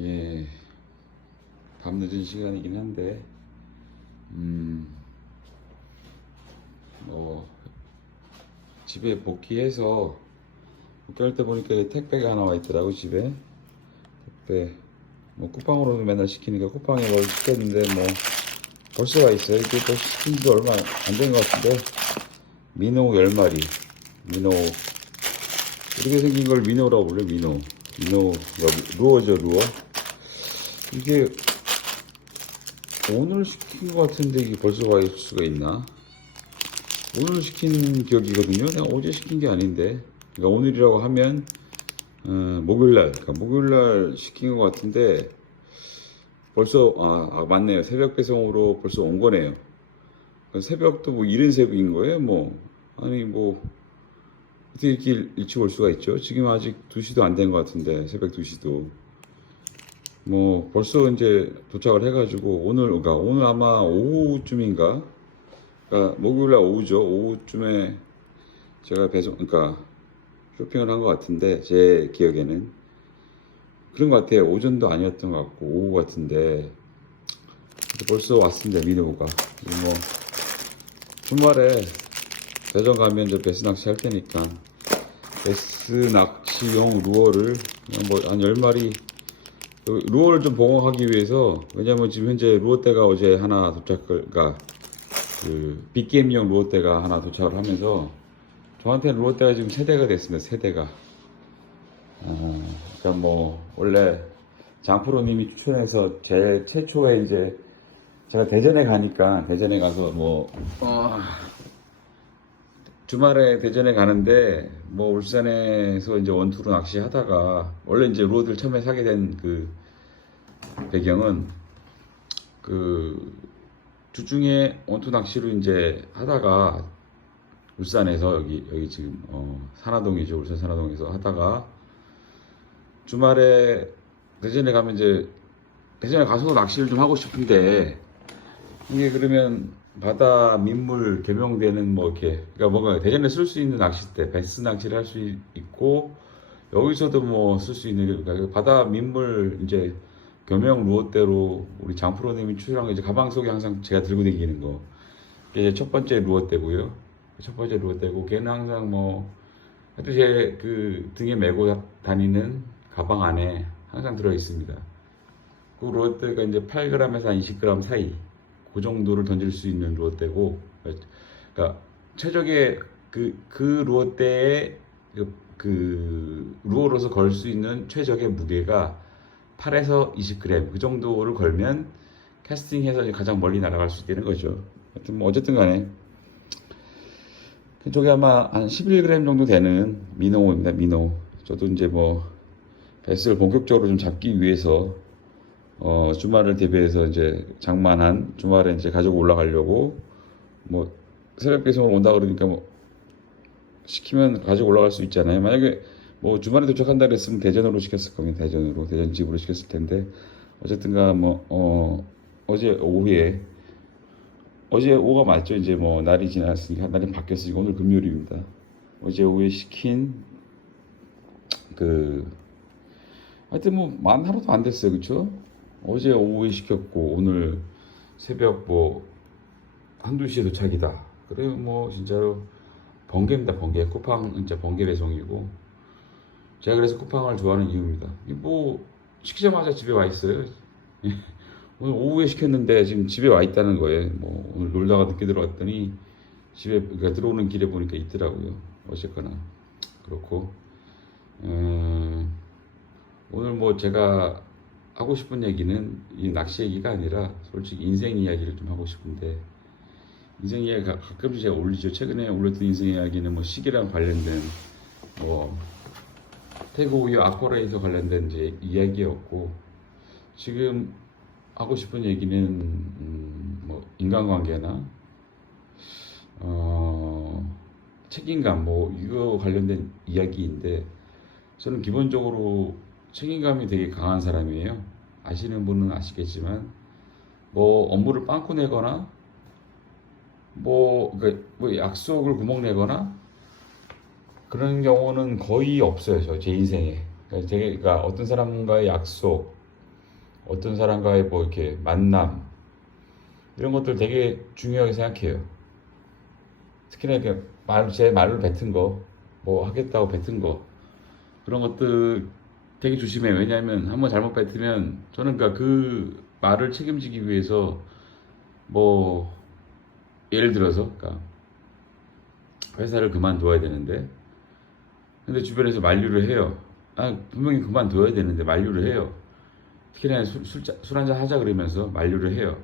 예, 밤 늦은 시간이긴 한데, 뭐, 집에 복귀할 때 보니까 택배가 하나 와 있더라고, 집에. 택배. 뭐, 쿠팡으로는 맨날 시키니까 쿠팡에 뭘 시켰는데, 뭐, 벌써 와 있어요. 이게 또 시킨 지 얼마 안 된 것 같은데, 민호 10마리. 민호. 이렇게 생긴 걸 민호라고 불러, 민호. 민호가 루어죠, 루어. 이게 오늘 시킨 것 같은데 이게 벌써 와 있을 수가 있나? 오늘 시킨 기억이거든요. 내가 어제 시킨 게 아닌데. 그러니까 오늘이라고 하면 목요일날, 그러니까 목요일날 시킨 것 같은데 벌써 맞네요. 새벽 배송으로 벌써 온 거네요. 그러니까 새벽도 뭐 이른 새벽인 거예요. 뭐 아니 뭐 어떻게 이렇게 일찍 올 수가 있죠? 지금 아직 2시도 안 된 것 같은데 새벽 2시도. 뭐 벌써 이제 도착을 해가지고 그러니까 오늘 아마 오후쯤인가, 그러니까 목요일날 오후죠. 오후쯤에 제가 그러니까 쇼핑을 한 것 같은데 제 기억에는 그런 것 같아요. 오전도 아니었던 것 같고 오후 같은데 벌써 왔습니다. 민호가. 뭐 주말에 대전 가면 이제 베스 낚시 할 테니까 베스 낚시용 루어를 그냥 뭐 한 10마리, 루어를 좀 봉합하기 위해서, 왜냐면 지금 현재 루어대가 어제 하나 그러니까 그 빅게임용 루어대가 하나 도착을 하면서 저한테는 루어대가 지금 세대가 됐습니다. 세대가. 그러니까 뭐 원래 장프로님이 추천해서 제 최초에 이제 제가 대전에 가서 뭐 주말에 대전에 가는데 뭐 울산에서 이제 원투로 낚시하다가, 원래 이제 루어들 처음에 사게 된 그 배경은 그 주중에 원투 낚시로 이제 하다가 울산에서 여기 지금 산화동이죠. 울산 산화동에서 하다가 주말에 대전에 가면 이제 대전에 가서도 낚시를 좀 하고 싶은데 이게 그러면 바다 민물 겸용되는 뭐 이렇게, 그러니까 뭔가 대전에 쓸 수 있는 낚싯대, 베스 낚시를 할 수 있고 여기서도 뭐 쓸 수 있는, 그러니까 바다 민물 이제 겸용 루어대로 우리 장프로님이 추천한 거 이제 가방 속에 항상 제가 들고 다니는 거, 이게 이제 첫 번째 루어대고요. 첫 번째 루어대고 걔는 항상 뭐 제 그 등에 메고 다니는 가방 안에 항상 들어 있습니다. 그 루어대가 이제 8g에서 한 20g 사이, 그 정도를 던질 수 있는 루어대고, 그러니까 최적의 그 루어대의 그 루어로서 걸 수 있는 최적의 무게가 8에서 20g 그 정도를 걸면 캐스팅해서 가장 멀리 날아갈 수 있다는 거죠. 하여튼 뭐 어쨌든 간에 그쪽에 아마 한 11g 정도 되는 민어입니다. 민어. 저도 이제 뭐 베스를 본격적으로 좀 잡기 위해서 주말을 대비해서 이제 장만한 주말에 이제 가지고 올라가려고, 뭐 새벽 배송으로 온다 그러니까 뭐 시키면 가지고 올라갈 수 있잖아요. 만약에 뭐 주말에 도착한다 그랬으면 대전으로 시켰을 겁니다. 대전 집으로 시켰을 텐데 어쨌든가 뭐 어제 오후가 맞죠. 이제 뭐 날이 지났으니까, 날이 바뀌었으니까 오늘 금요일입니다. 어제 오후에 시킨 하여튼 뭐 만 하루도 안 됐어요. 그쵸? 어제 오후에 시켰고 오늘 새벽 뭐 한두 시에 도착이다. 그래 뭐 진짜로 번개입니다. 번개. 쿠팡 진짜 번개 배송이고, 제가 그래서 쿠팡을 좋아하는 이유입니다. 뭐 시키자마자 집에 와 있어요. 오늘 오후에 시켰는데 지금 집에 와 있다는 거예요. 뭐 오늘 놀다가 늦게 들어왔더니 집에, 그러니까 들어오는 길에 보니까 있더라고요. 어쨌거나 그렇고, 오늘 뭐 제가 하고 싶은 얘기는 이 낚시 얘기가 아니라 솔직히 인생 이야기를 좀 하고 싶은데, 인생 이야기가 가끔씩 제가 올리죠. 최근에 올렸던 인생 이야기는 뭐 시계랑 관련된, 뭐 태국의 아쿠아라이트 관련된 이제 이야기였고, 지금 하고 싶은 얘기는 뭐 인간관계나 책임감, 뭐 이거 관련된 이야기인데, 저는 기본적으로 책임감이 되게 강한 사람이에요. 아시는 분은 아시겠지만 뭐 업무를 빵꾸 내거나 그러니까 뭐 약속을 구멍 내거나 그런 경우는 거의 없어요. 제 인생에. 그러니까 제가 어떤 사람과의 약속, 어떤 사람과의 뭐 이렇게 만남 이런 것들 되게 중요하게 생각해요. 특히나 이렇게 제 말을 뱉은 거, 뭐 하겠다고 뱉은 거 그런 것들 되게 조심해요. 왜냐하면 한번 잘못 뱉으면 저는 그러니까 그 말을 책임지기 위해서 뭐 예를 들어서 그러니까 회사를 그만둬야 되는데 근데 주변에서 만류를 해요. 아 분명히 그만둬야 되는데 만류를 해요. 특히나 술 한잔 하자 그러면서 만류를 해요.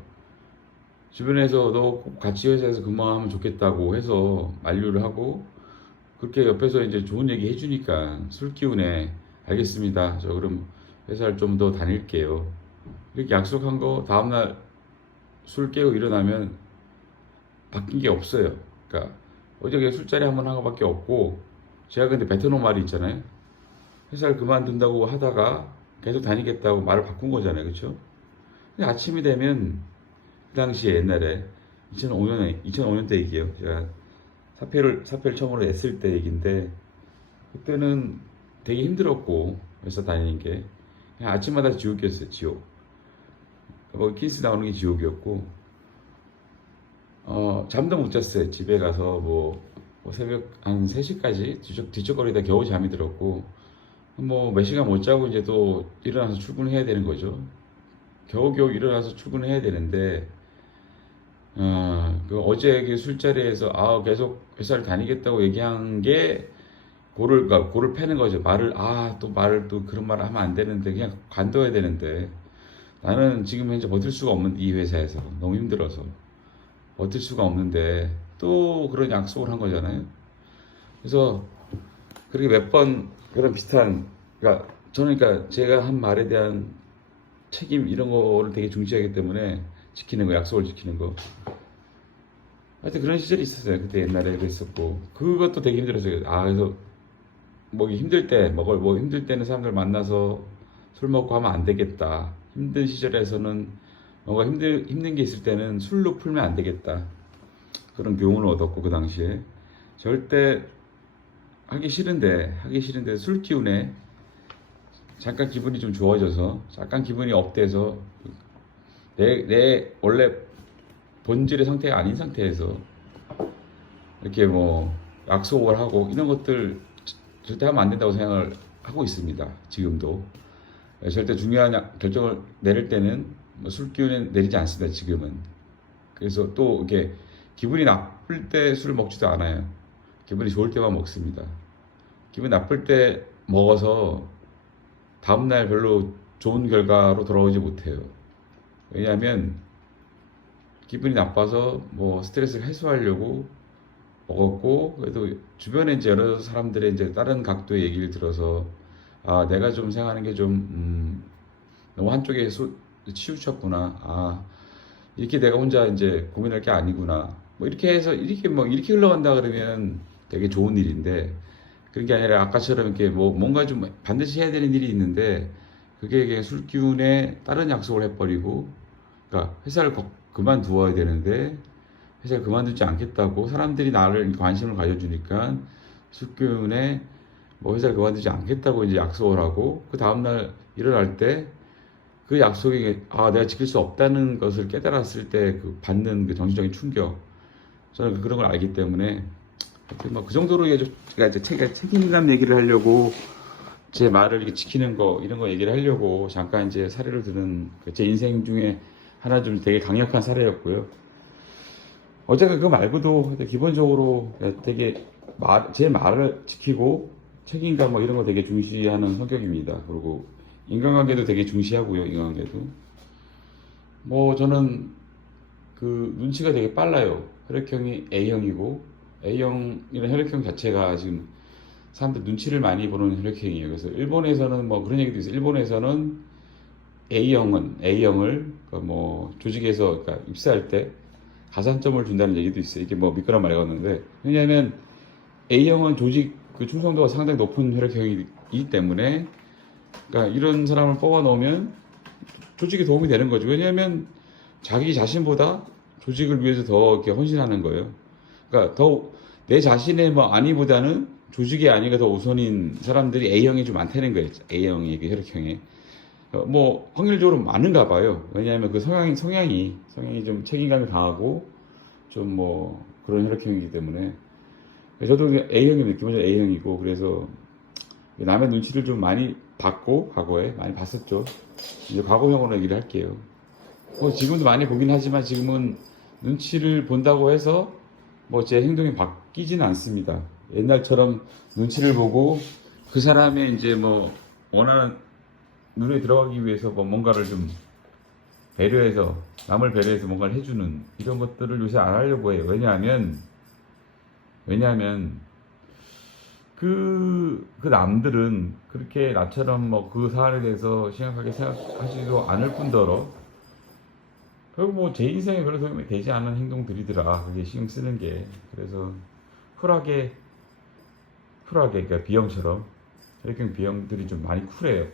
주변에서 너 꼭 같이 회사에서 근무하면 좋겠다고 해서 만류를 하고 그렇게 옆에서 이제 좋은 얘기 해주니까 술 기운에 알겠습니다. 저 그럼 회사를 좀 더 다닐게요. 이렇게 약속한 거 다음날 술 깨고 일어나면 바뀐 게 없어요. 그러니까 어저께 술자리 한번 한 거밖에 없고 제가 근데 뱉어놓은 말이 있잖아요. 회사를 그만둔다고 하다가 계속 다니겠다고 말을 바꾼 거잖아요. 그렇죠? 근데 아침이 되면 그 당시에 옛날에 2005년 때 얘기예요. 제가 사표를 처음으로 냈을 때 얘기인데 그때는 되게 힘들었고 회사 다니는 게 그냥 아침마다 지옥이었어요. 지옥. 뭐 킨스 나오는 게 지옥이었고 잠도 못 잤어요. 집에 가서 뭐 새벽 한 3시까지 뒤척거리다 겨우 잠이 들었고 뭐 몇 시간 못 자고 이제 또 일어나서 출근해야 되는 거죠. 겨우겨우 일어나서 출근해야 되는데 그 어제 그 술자리에서 계속 회사를 다니겠다고 얘기한 게 고를 패는 거죠. 말을 또 그런 말을 하면 안 되는데 그냥 관둬야 되는데 나는 지금 현재 버틸 수가 없는 이 회사에서 너무 힘들어서 버틸 수가 없는데 또 그런 약속을 한 거잖아요. 그래서 그렇게 몇 번 그런 비슷한 그러니까 저는 그러니까 제가 한 말에 대한 책임 이런 거를 되게 중시하기 때문에 지키는 거 약속을 지키는 거 하여튼 그런 시절이 있었어요. 그때 옛날에 그랬었고 그것도 되게 힘들었어요. 그래서 뭐 힘들 때는 사람들 만나서 술 먹고 하면 안 되겠다. 힘든 시절에서는 뭔가 힘든 게 있을 때는 술로 풀면 안 되겠다. 그런 교훈을 얻었고 그 당시에 절대 하기 싫은데 술 기운에 잠깐 기분이 좀 좋아져서 잠깐 기분이 업돼서 내 원래 본질의 상태가 아닌 상태에서 이렇게 뭐 약속을 하고 이런 것들 절대 하면 안 된다고 생각을 하고 있습니다. 지금도 절대 중요한 결정을 내릴 때는 술 기운에 내리지 않습니다. 지금은. 그래서 또 이렇게 기분이 나쁠 때 술을 먹지도 않아요. 기분이 좋을 때만 먹습니다. 기분 나쁠 때 먹어서 다음날 별로 좋은 결과로 돌아오지 못해요. 왜냐하면 기분이 나빠서 뭐 스트레스를 해소하려고 먹었고 그래도 주변에 이제 여러 사람들의 이제 다른 각도의 얘기를 들어서 내가 좀 생각하는 게 좀 너무 한쪽에 치우쳤구나. 이렇게 내가 혼자 이제 고민할 게 아니구나. 뭐 이렇게 해서 이렇게 흘러간다 그러면 되게 좋은 일인데 그런 게 아니라 아까처럼 이렇게 뭔가 좀 반드시 해야 되는 일이 있는데 그게 술 기운에 다른 약속을 해버리고 그러니까 회사를 그만두어야 되는데 회사를 그만두지 않겠다고 사람들이 나를 관심을 가져주니까 술 기운에 회사를 그만두지 않겠다고 이제 약속을 하고 그 다음날 일어날 때 그 약속이 내가 지킬 수 없다는 것을 깨달았을 때 그 받는 그 정신적인 충격 저는 그런 걸 알기 때문에 그 정도로 제가 이제 책임감 얘기를 하려고 제 말을 이렇게 지키는 거 이런 거 얘기를 하려고 잠깐 이제 사례를 드는 제 인생 중에 하나 좀 되게 강력한 사례였고요. 어제가 그거 말고도 기본적으로 되게 제 말을 지키고 책임감 뭐 이런 거 되게 중시하는 성격입니다. 그리고 인간관계도 되게 중시하고요. 인간관계도 저는 그 눈치가 되게 빨라요. 혈액형이 A형이고 A형이라는 혈액형 자체가 지금 사람들 눈치를 많이 보는 혈액형이에요. 그래서 일본에서는 그런 얘기도 있어요. 일본에서는 A형을 조직에서 그러니까 입사할 때 가산점을 준다는 얘기도 있어요. 이게 믿거나 말거는데 왜냐하면 A형은 조직 그 충성도가 상당히 높은 혈액형이기 때문에 그러니까 이런 사람을 뽑아 놓으면 조직에 도움이 되는 거죠. 왜냐하면 자기 자신보다 조직을 위해서 더 이렇게 헌신하는 거예요. 그러니까 더 내 자신의 안위보다는 조직의 안위가 더 우선인 사람들이 A형이 좀 많다는 거예요. A형이 그 혈액형에. 뭐 확률적으로 많은가 봐요. 왜냐하면 그 성향이 좀 책임감이 강하고 좀 뭐 그런 혈액형이기 때문에 저도 A형입니다. 기본적으로 A형이고 그래서 남의 눈치를 좀 많이 봤고 과거에 많이 봤었죠. 이제 과거형으로 얘기를 할게요. 뭐 지금도 많이 보긴 하지만 지금은 눈치를 본다고 해서 뭐 제 행동이 바뀌지는 않습니다. 옛날처럼 눈치를 보고 그 사람의 이제 뭐 원하는 눈에 들어가기 위해서 뭐 뭔가를 좀 배려해서 남을 배려해서 뭔가를 해주는 이런 것들을 요새 안 하려고 해요. 왜냐하면 그 남들은 그렇게 나처럼 뭐 그 사안에 대해서 심각하게 생각하지도 않을 뿐더러 결국 뭐 제 인생에 별로 도움이 되지 않은 행동들이더라. 그게 신경 쓰는 게. 그래서 쿨하게 그러니까 B형처럼 혈액형 B형들이 좀 많이 쿨해요.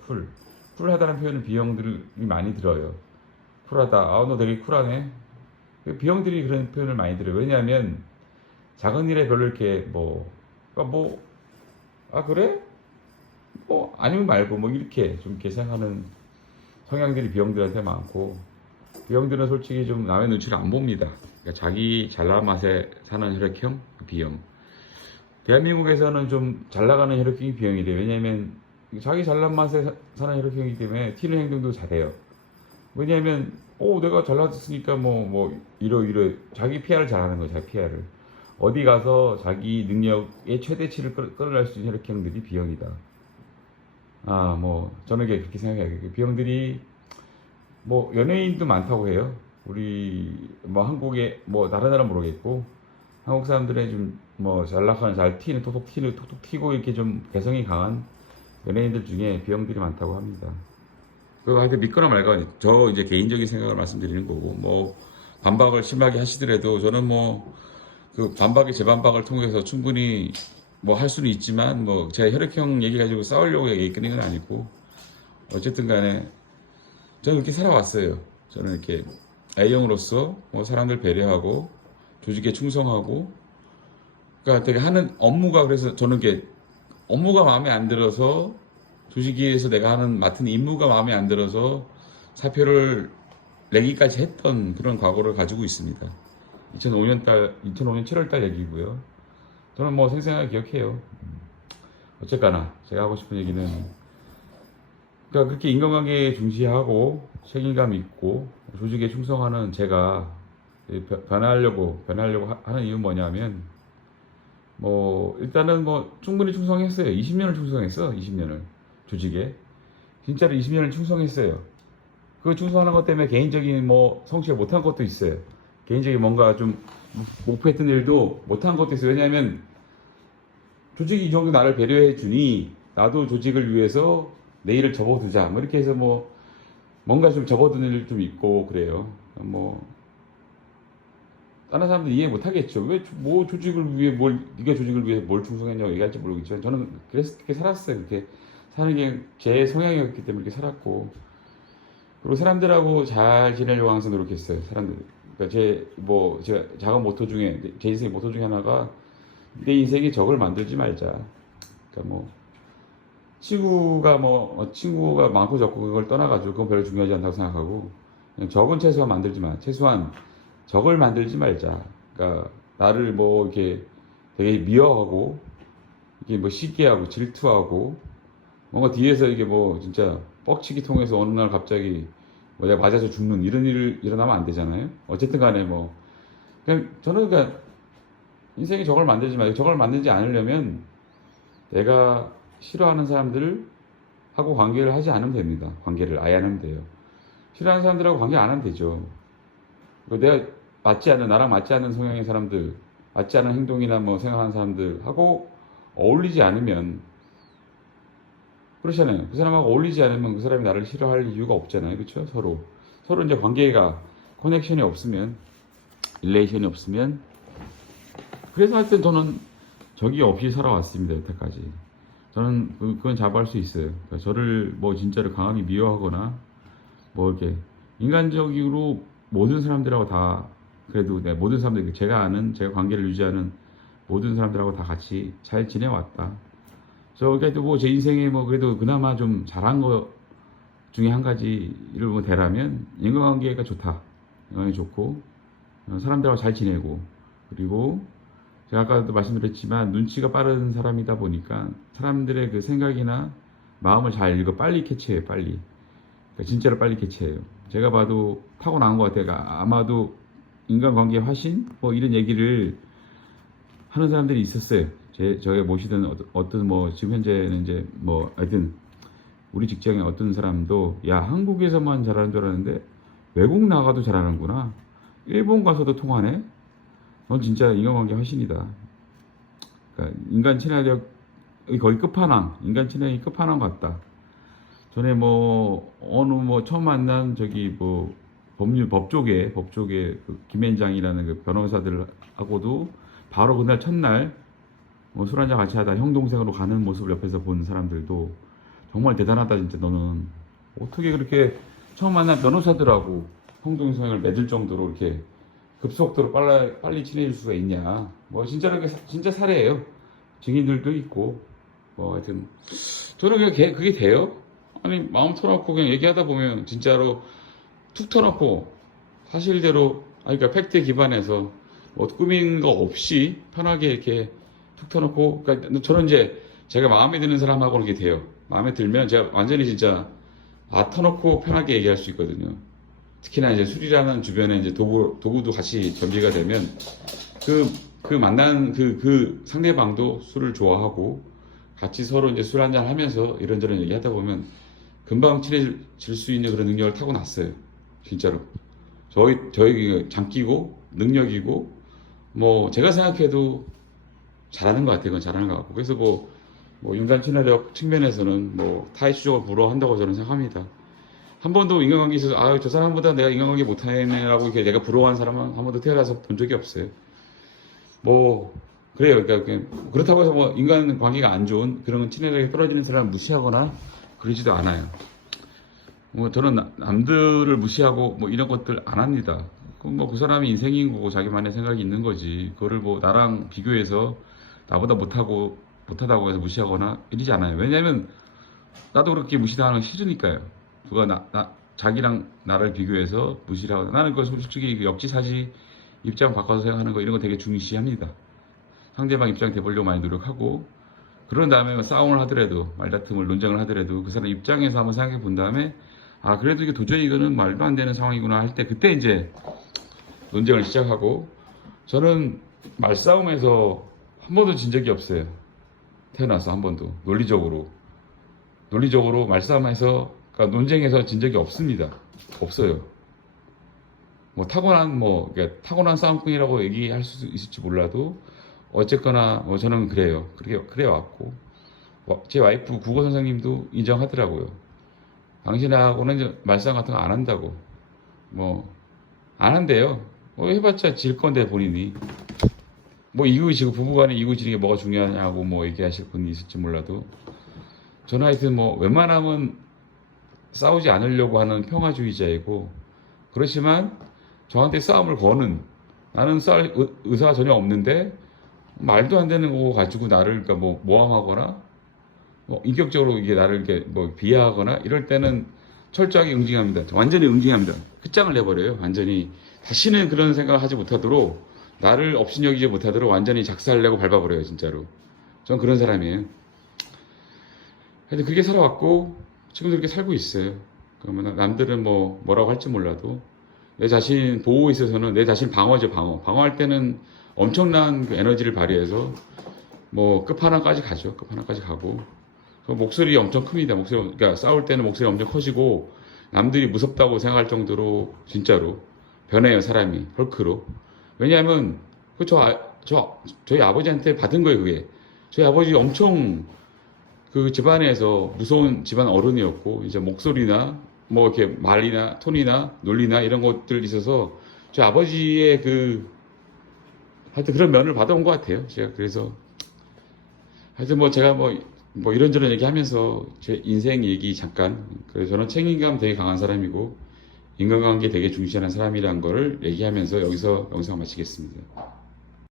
쿨하다는 표현은 B형들이 많이 들어요. 쿨하다. 아, 너 되게 쿨하네. B형들이 그런 표현을 많이 들어요. 왜냐하면 작은 일에 별로 이렇게 그러니까 아, 그래? 뭐, 아니면 말고, 뭐, 이렇게 좀 이렇게 생각하는 성향들이 B형들한테 많고, B형들은 솔직히 좀 남의 눈치를 안 봅니다. 그러니까 자기 잘난 맛에 사는 혈액형 B형. 대한민국에서는 좀 잘 나가는 혈액형이 B형이래요. 왜냐면 자기 잘난 맛에 사는 혈액형이기 때문에 튀는 행동도 잘해요. 왜냐면 내가 잘났으니까 이러 자기 PR을 잘하는 거예요. 자기 PR을 어디 가서 자기 능력의 최대치를 끌어낼 수 있는 혈액형들이 B형이다. 아, 뭐 저는 그렇게 생각해요. B형들이 뭐 연예인도 많다고 해요. 우리 뭐 한국에 뭐 다른 나라 모르겠고 한국 사람들의 좀 뭐 잘 나가는 잘 튀는 톡톡 튀고 이렇게 좀 개성이 강한 연예인들 중에 B형들이 많다고 합니다. 그거 하여튼 믿거나 말거나 저 이제 개인적인 생각을 말씀드리는 거고 뭐 반박을 심하게 하시더라도 저는 뭐 그 반박의 재반박을 통해서 충분히 뭐 할 수는 있지만 뭐 제가 혈액형 얘기 가지고 싸우려고 얘기 끊는 건 아니고 어쨌든 간에 저는 이렇게 살아왔어요. 저는 이렇게 A형으로서 뭐 사람들 배려하고 조직에 충성하고 그러니까 되게 하는 업무가 그래서 저는 이게 업무가 마음에 안 들어서 조직위에서 내가 맡은 임무가 마음에 안 들어서 사표를 내기까지 했던 그런 과거를 가지고 있습니다. 2005년 7월 달 얘기고요. 저는 뭐 생생하게 기억해요. 어쨌거나 제가 하고 싶은 얘기는 그러니까 그렇게 인간관계에 중시하고 책임감 있고 조직에 충성하는 제가 변하려고 하는 이유는 뭐냐면 뭐 일단은 뭐 충분히 충성했어요. 20년을 충성했어. 20년을 조직에 진짜로 20년을 충성했어요. 그 충성하는 것 때문에 개인적인 뭐 성취를 못한 것도 있어요. 개인적인 뭔가 좀 목표했던 일도 못한 것도 있어요. 왜냐하면 조직이 이 정도 나를 배려해 주니 나도 조직을 위해서 내일을 접어두자. 뭐 이렇게 해서 뭐 뭔가 좀 접어두는 일 좀 있고 그래요. 뭐 다른 사람들 이해 못 하겠죠. 왜 뭐 조직을 위해 네가 조직을 위해 뭘 충성했냐고 얘기할지 모르겠지만 저는 그래서 그렇게 살았어요. 그렇게 사는 게 제 성향이었기 때문에 그렇게 살았고 그리고 사람들하고 잘 지내려고 항상 노력했어요. 사람들. 그러니까 제가 작은 모토 중에 제 인생의 모토 중에 하나가 내 인생에 적을 만들지 말자. 그러니까 뭐 친구가 많고 적고 그걸 떠나가지고 그건 별로 중요하지 않다고 생각하고 그냥 적은 최소한 만들지 마. 최소한 적을 만들지 말자. 그러니까 나를 뭐 이렇게 되게 미워하고 이게 뭐 시기하고 질투하고 뭔가 뒤에서 이게 뭐 진짜 뻑치기 통해서 어느 날 갑자기 뭐 내가 맞아서 죽는 이런 일을 일어나면 안 되잖아요. 어쨌든 간에 뭐 그냥 저는 그러니까 인생에 적을 만들지 말고 적을 만들지 않으려면 내가 싫어하는 사람들을 하고 관계를 하지 않으면 됩니다. 관계를 아예 안 하면 돼요. 싫어하는 사람들하고 관계 안 하면 되죠. 내가 나랑 맞지 않는 성향의 사람들, 맞지 않은 행동이나 뭐 생각하는 사람들하고 어울리지 않으면 그렇잖아요. 그 사람하고 어울리지 않으면 그 사람이 나를 싫어할 이유가 없잖아요. 그렇죠? 서로 이제 관계가 커넥션이 없으면 릴레이션이 없으면 그래서 하여튼 저는 적이 없이 살아왔습니다. 여태까지. 저는 그건 자부할 수 있어요. 그러니까 저를 뭐 진짜로 강하게 미워하거나 뭐 이렇게 인간적으로 모든 사람들하고 다 그래도 모든 사람들 제가 관계를 유지하는 모든 사람들하고 다 같이 잘 지내왔다. 그래도 뭐 제 인생에 뭐 그래도 그나마 좀 잘한 거 중에 한 가지를 뭐 대라면 인간관계가 좋다. 인간이 좋고 사람들하고 잘 지내고 그리고 제가 아까도 말씀드렸지만 눈치가 빠른 사람이다 보니까 사람들의 그 생각이나 마음을 잘 읽어 빨리 캐치해요. 빨리. 그러니까 진짜로 빨리 캐치해요. 제가 봐도 타고난 것 같아요. 그러니까 아마도 인간관계 화신 뭐 이런 얘기를 하는 사람들이 있었어요. 저에 모시던 어떤 뭐 지금 현재는 이제 뭐 하여튼 우리 직장에 어떤 사람도 야 한국에서만 잘하는 줄 알았는데 외국 나가도 잘하는구나. 일본 가서도 통하네. 넌 진짜 인간관계 화신이다. 그러니까 인간 친화력이 거의 끝판왕. 인간 친화력이 끝판왕 같다. 전에 뭐 어느 뭐 처음 만난 저기 뭐 법조계 그 김앤장이라는 그 변호사들하고도 바로 그날 첫날 뭐 술 한잔 같이 하다 형 동생으로 가는 모습을 옆에서 본 사람들도 정말 대단하다 진짜 너는 어떻게 그렇게 처음 만난 변호사들하고 형 동생을 맺을 정도로 이렇게 급속도로 빨리 친해질 수가 있냐. 뭐 진짜로 진짜 사례예요. 증인들도 있고 뭐 하여튼 저는 그게 돼요. 아니 마음 터놓고 그냥 얘기하다 보면 진짜로 툭 터놓고 사실대로 그러니까 팩트에 기반해서 뭐 꾸민 거 없이 편하게 이렇게 툭 터놓고 그러니까 저는 이제 제가 마음에 드는 사람하고는 이렇게 돼요. 마음에 들면 제가 완전히 진짜 터놓고 편하게 얘기할 수 있거든요. 특히나 이제 술이라는 주변에 이제 도구도 같이 겸비가 되면 그 만난 그 상대방도 술을 좋아하고 같이 서로 이제 술 한잔 하면서 이런저런 얘기 하다 보면 금방 친해질 수 있는 그런 능력을 타고났어요. 진짜로. 저희 장기고 능력이고 뭐 제가 생각해도 잘하는 것 같아요. 그건 잘하는 것 같고. 그래서 뭐 인간 친화력 측면에서는 뭐 타의 추적을 부러워한다고 저는 생각합니다. 한 번도 인간관계에 있어서 저 사람보다 내가 인간관계 못하네라고 이렇게 내가 부러워한 사람은 한 번도 태어나서 본 적이 없어요. 뭐 그래요. 그러니까 그렇다고 해서 뭐 인간관계가 안 좋은 그런 친화력이 떨어지는 사람을 무시하거나 그러지도 않아요. 뭐 저는 남들을 무시하고 뭐 이런 것들 안 합니다. 그 사람이 인생인 거고 자기만의 생각이 있는 거지. 그거를 뭐 나랑 비교해서 나보다 못하다고 해서 무시하거나 이러지 않아요. 왜냐면 나도 그렇게 무시당하는 거 싫으니까요. 누가 자기랑 나를 비교해서 무시를 하고 나는 그 솔직히 그 역지사지 입장 바꿔서 생각하는 거 이런 거 되게 중시합니다. 상대방 입장 돼보려고 많이 노력하고 그런 다음에 싸움을 하더라도 말다툼을 논쟁을 하더라도 그 사람 입장에서 한번 생각해 본 다음에 그래도 이게 도저히 이거는 말도 안 되는 상황이구나 할 때 그때 이제 논쟁을 시작하고 저는 말싸움에서 한 번도 진 적이 없어요. 태어나서 한 번도 논리적으로 말싸움에서 그러니까 논쟁에서 진 적이 없습니다. 없어요. 뭐 타고난 싸움꾼이라고 얘기할 수 있을지 몰라도 어쨌거나 뭐 저는 그래요. 그래 왔고 제 와이프 국어 선생님도 인정하더라고요. 당신하고는 말싸움 같은 거 안 한다고. 뭐 안 한대요. 해봤자 질 건데 본인이. 뭐 이구이지고 부부간에 이구지는 게 뭐가 중요하냐고 뭐 얘기하실 분이 있을지 몰라도 저는 하여튼 뭐 웬만하면 싸우지 않으려고 하는 평화주의자이고 그렇지만 저한테 싸움을 거는 나는 싸울 의사가 전혀 없는데 말도 안 되는 거 가지고 나를 그러니까 뭐 모함하거나 뭐 인격적으로 이게 나를 이렇게 뭐 비하하거나 이럴 때는 철저하게 응징합니다. 완전히 응징합니다. 끝장을 내버려요. 완전히 다시는 그런 생각을 하지 못하도록 나를 업신여기지 못하도록 완전히 작살내고 밟아버려요. 진짜로. 전 그런 사람이에요. 하여튼 그렇게 살아왔고 지금도 그렇게 살고 있어요. 그러면 남들은 뭐라고 할지 몰라도 내 자신 보호에 있어서는 내 자신 방어죠. 방어할 때는 엄청난 그 에너지를 발휘해서 뭐 끝판왕까지 가죠. 끝판왕까지 가고 목소리 엄청 큽니다. 그러니까 싸울 때는 목소리 엄청 커지고 남들이 무섭다고 생각할 정도로 진짜로 변해요. 사람이 헐크로. 왜냐하면 저희 아버지한테 받은 거예요. 그게 저희 아버지 엄청 그 집안에서 무서운 집안 어른이었고 이제 목소리나 뭐 이렇게 말이나 톤이나 논리나 이런 것들 있어서 저희 아버지의 하여튼 그런 면을 받아온 것 같아요. 제가 그래서 하여튼 제가 이런저런 얘기하면서 제 인생 얘기 잠깐. 그래서 저는 책임감 되게 강한 사람이고 인간관계 되게 중시하는 사람이라는 거를 얘기하면서 여기서 영상 마치겠습니다.